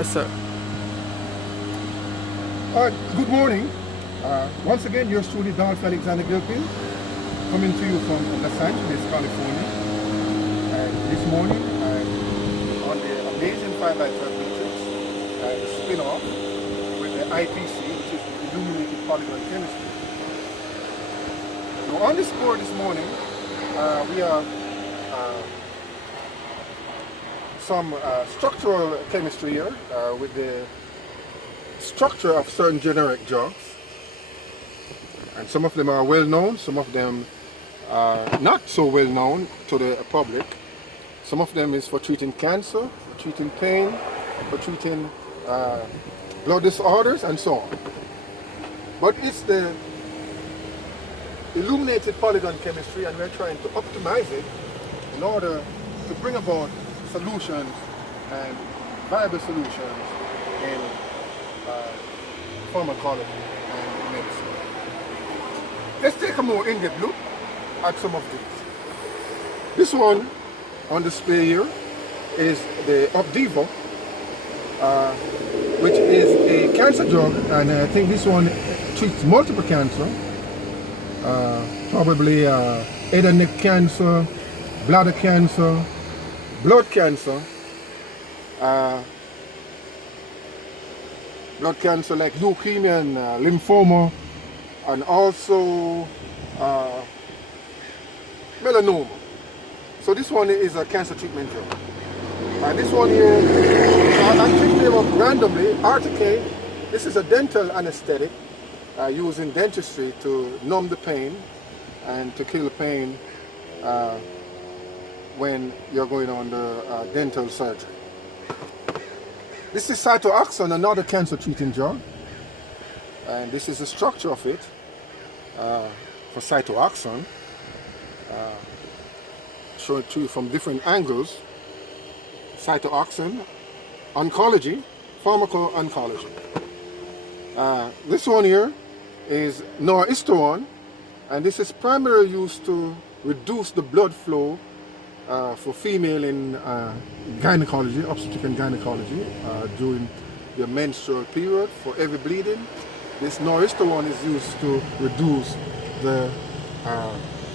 Yes, sir. Good morning. Once again, yours truly, Dolphy Gilpin, coming to you from Los Angeles, California. And this morning, I'm on the amazing 5x5 matrix, the spin-off with the IPC, which is the illuminated polygon chemistry. Now, on this board this morning, we have some structural chemistry here with the structure of certain generic drugs, and some of them are well known, some of them are not so well known to the public. Some of them is for treating cancer, for treating pain, for treating blood disorders, and so on. But it's the illuminated polygon chemistry, and we're trying to optimize it in order to bring about solutions and viable solutions in pharmacology and medicine. Let's take a more in-depth look at some of these. This one on display here is the Opdivo, which is a cancer drug, and I think this one treats multiple cancer, probably head and neck cancer, bladder cancer, blood cancer, blood cancer like leukemia and lymphoma, and also melanoma. So this one is a cancer treatment drug. And this one here, I'm picking them up randomly, Articaine. This is a dental anesthetic used in dentistry to numb the pain and to kill the pain when you're going under dental surgery. This is cytoxan, another cancer treating drug, and this is the structure of it for cytoxan, showing it to you from different angles. Cytoxan, oncology, pharmaco-oncology. This one here is norhistoron, and this is primarily used to reduce the blood flow for female in gynecology, obstetric and gynecology, during the menstrual period. For every bleeding, this norhistoron is used to reduce the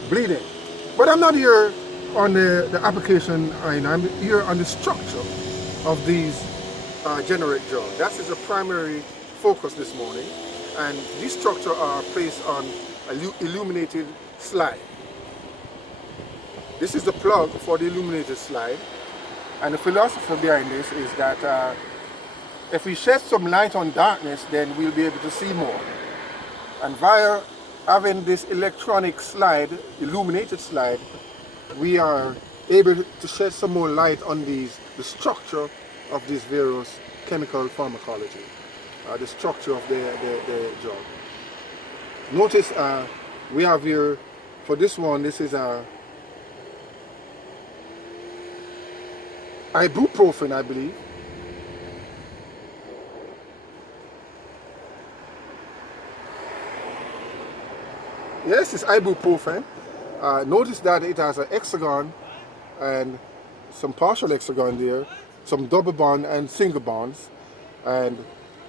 bleeding. But I'm not here on the application, I'm here on the structure of these generic drugs. That is the primary focus this morning, and these structures are placed on an illuminated slide. This is the plug for the illuminated slide, and the philosophy behind this is that if we shed some light on darkness, then we'll be able to see more. And via having this electronic slide, illuminated slide, we are able to shed some more light on the structure of these various chemical pharmacology, the structure of the drug. Notice we have here, for this one, this is a ibuprofen, I believe. Yes, it's ibuprofen. Notice that it has an hexagon and some partial hexagon there, some double bond and single bonds, and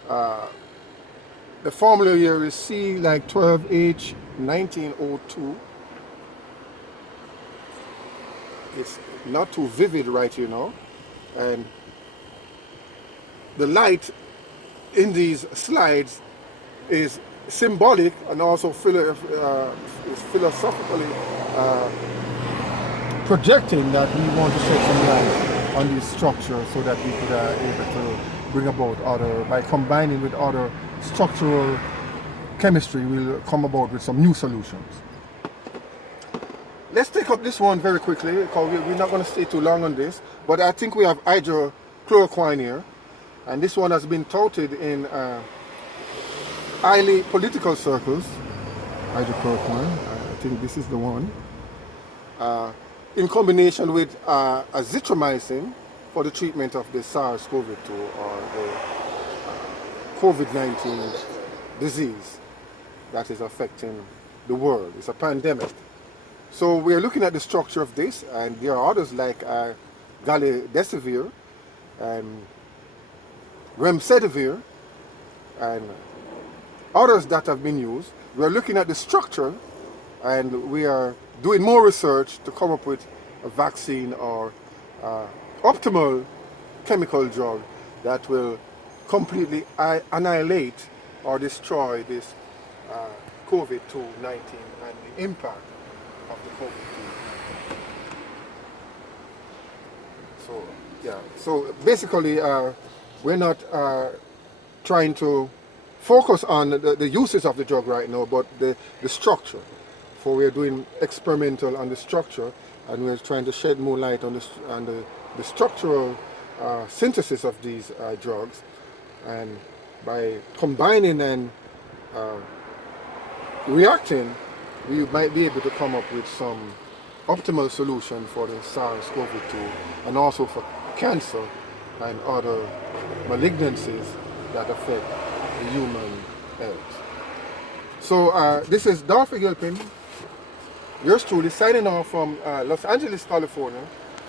the formula here is C like 12H1902. It's not too vivid right here now, and the light in these slides is symbolic and also is philosophically projecting that we want to shed some light on this structure so that we could able to bring about other, by combining with other structural chemistry, we'll come about with some new solutions. Let's take up this one very quickly, because we're not going to stay too long on this, but I think we have hydrochloroquine here, and this one has been touted in highly political circles. Hydrochloroquine, I think this is the one, in combination with azithromycin for the treatment of the SARS-CoV-2 or the COVID-19 disease that is affecting the world. It's a pandemic. So we're looking at the structure of this, and there are others like galidesivir and remdesivir and others that have been used. We are looking at the structure, and we are doing more research to come up with a vaccine or optimal chemical drug that will completely annihilate or destroy this COVID-19 and the impact of the COVID-19. So, yeah. So basically, we're not trying to focus on the uses of the drug right now, but the structure. For we're doing experimental on the structure, and we're trying to shed more light on the structural synthesis of these drugs, and by combining and reacting, we might be able to come up with some optimal solution for the SARS-CoV-2 and also for cancer and other malignancies that affect the human health. So this is Dolphy Gilpin, yours truly, signing off from Los Angeles, California,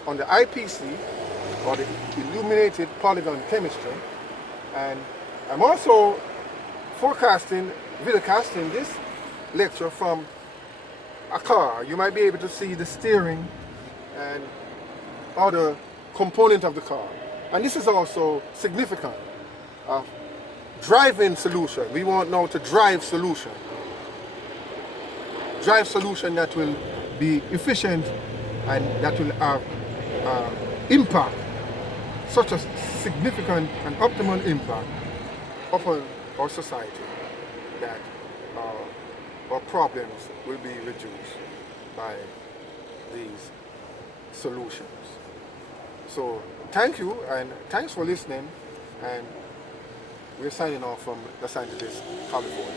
on the IPC, or the Illuminated Polygon Chemistry. And I'm also videocasting this lecture from a car. You might be able to see the steering and other component of the car. And this is also significant. Driving solution. We want now to drive solution. Drive solution that will be efficient and that will have impact, such a significant and optimal impact upon our society that our problems will be reduced by these solutions. So thank you, and thanks for listening, and we're signing off from Los Angeles, California.